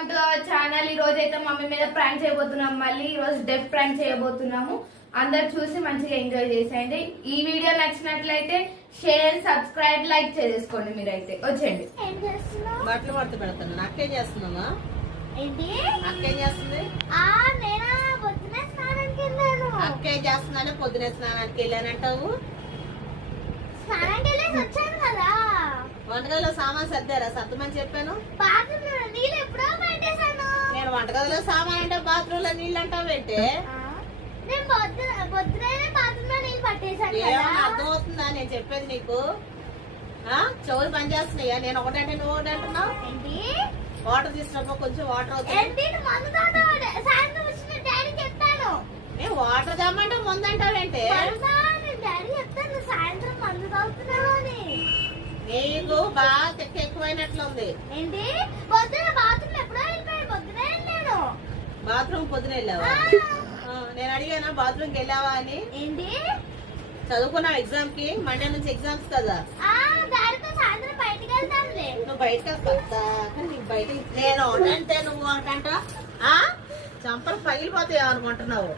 Welcome to our channel. ఈ రోజు అయితే మమ్మీ మీద ప్రాంక్ చేయబోతున్నాం. మళ్ళీ ఈ రోజు డెఫ్ ప్రాంక్ చేయబోతున్నాము. అందరు చూసి మంచిగా ఎంజాయ్ చేసేయండి. ఈ వీడియో నచ్చినట్లయితే షేర్, సబ్స్క్రైబ్, లైక్ చేసుకోండి. మీరైతే వచ్చేయండి. బట్టలు పడుతూ పెడతాను. అక్కేం చేస్తున్నామా? అక్కేం చేస్తుంది? అక్కేం చేస్తున్నానే పొద్దునే స్నానానికి వెళ్ళానంటావు. వంటగదిలో సామాన్ సర్దారా? సర్దమని చెప్పాను. నేను వంటగదిలో సామాన్ అంటే బాత్రూమ్ లో నీళ్ళు అంటావు ఏంటి? ఏమన్నా అర్థం అవుతుందా నేను చెప్పేది నీకు? చెవులు పని చేస్తున్నాయా? నేను ఒకటంటే నువ్వు ఒకటి అంటున్నావు. వాటర్ తీసుకున్నప్పుడు కొంచెం వాటర్ అవుతుంది. నేను వాటర్ తెమ్మంటే ముందంటావేంటి? నీకు బాగా తెక్క ఎక్కువైనట్లుంది. బాత్రూమ్ పొద్దున వెళ్ళావా? నేను అడిగానా బాత్రూమ్కి వెళ్ళావా అని? చదువుకున్నావు ఎగ్జామ్ కి? మండే నుంచి ఎగ్జామ్స్ కదా. నువ్వు బయటకు వెళ్తా నీకు బయట నేను అంటే నువ్వు అంట చంపలు పగిలిపోతాయి అనుకుంటున్నావు.